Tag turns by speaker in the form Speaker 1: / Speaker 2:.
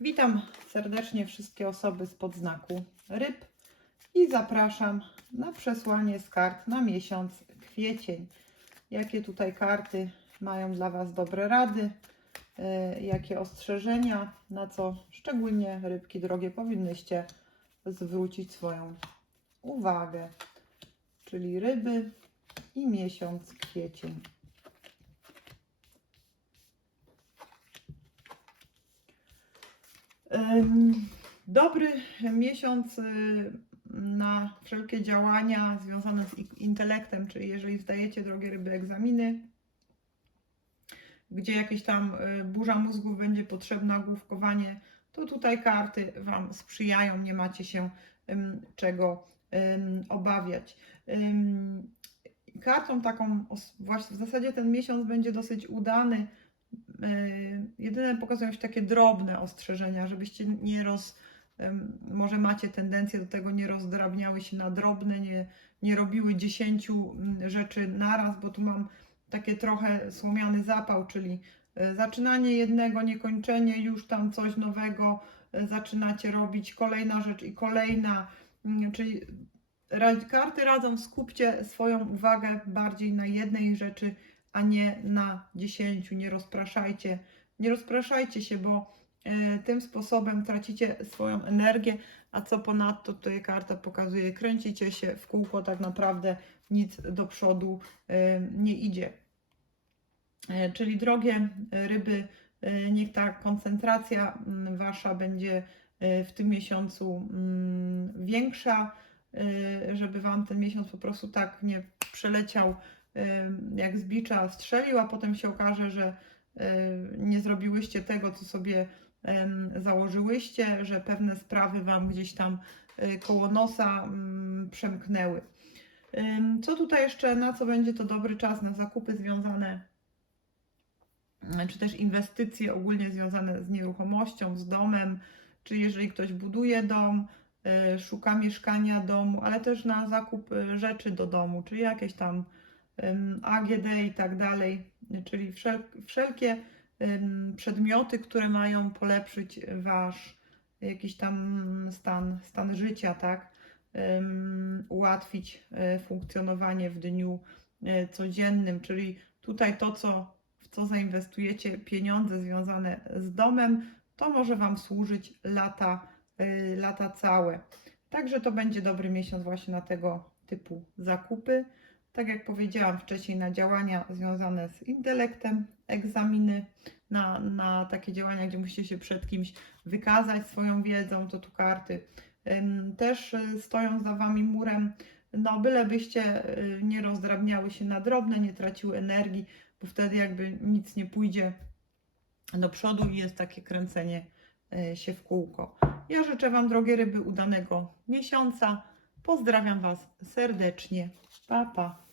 Speaker 1: Witam serdecznie wszystkie osoby z podznaku ryb i zapraszam na przesłanie z kart na miesiąc kwiecień. Jakie tutaj karty mają dla Was dobre rady, e, jakie ostrzeżenia, na co szczególnie rybki drogie powinnyście zwrócić swoją uwagę. Czyli ryby, i miesiąc kwiecień. Dobry miesiąc y, na wszelkie działania związane z intelektem, czyli jeżeli zdajecie, drogie ryby, egzaminy, gdzie jakieś tam y, burza mózgów będzie potrzebna, główkowanie, to tutaj karty Wam sprzyjają, nie macie się czego obawiać. Kartą taką, właśnie w zasadzie ten miesiąc będzie dosyć udany. Yy, Jedyne pokazują się takie drobne ostrzeżenia, żebyście nie roz, może macie tendencję do tego, nie rozdrabniały się na drobne, nie, nie robiły dziesięciu mm, rzeczy naraz, bo tu mam takie trochę słomiany zapał, czyli y, zaczynanie jednego, niekończenie, już tam coś nowego y, zaczynacie robić, kolejna rzecz i kolejna, Mm, czyli karty radzą skupcie swoją uwagę bardziej na jednej rzeczy, a nie na dziesięciu. Nie rozpraszajcie, nie rozpraszajcie się, bo e, tym sposobem tracicie swoją energię, a co ponadto tutaj karta pokazuje, kręcicie się w kółko, tak naprawdę nic do przodu e, nie idzie. E, Czyli drogie ryby, niech ta koncentracja wasza będzie w tym miesiącu większa, żeby wam ten miesiąc po prostu tak nie przeleciał e, jak z bicza strzelił, a potem się okaże, że e, nie zrobiłyście tego, co sobie założyłyście, że pewne sprawy wam gdzieś tam koło nosa mm, przemknęły. Co tutaj jeszcze, na co będzie to dobry czas? Na zakupy związane, czy też inwestycje ogólnie związane z nieruchomością, z domem, czy jeżeli ktoś buduje dom, szuka mieszkania domu, ale też na zakup e, rzeczy do domu, czyli jakieś tam AGD i tak dalej, czyli wszel wszelkie przedmioty, które mają polepszyć wasz jakiś tam stan, stan życia, tak? Ułatwić e, funkcjonowanie w dniu e, codziennym, czyli tutaj to, co, w co zainwestujecie pieniądze związane z domem, to może Wam służyć lata, e, lata całe. Także to będzie dobry miesiąc właśnie na tego typu zakupy. Tak jak powiedziałam wcześniej, na działania związane z intelektem, egzaminy, na, na takie działania, gdzie musicie się przed kimś wykazać swoją wiedzą, to tu karty też y, stoją za Wami murem, no bylebyście y, nie rozdrabniały się na drobne, nie traciły energii, bo wtedy jakby nic nie pójdzie do przodu i jest takie kręcenie y, się w kółko. Ja życzę Wam, drogie ryby, udanego miesiąca. Pozdrawiam Was serdecznie. Pa, pa.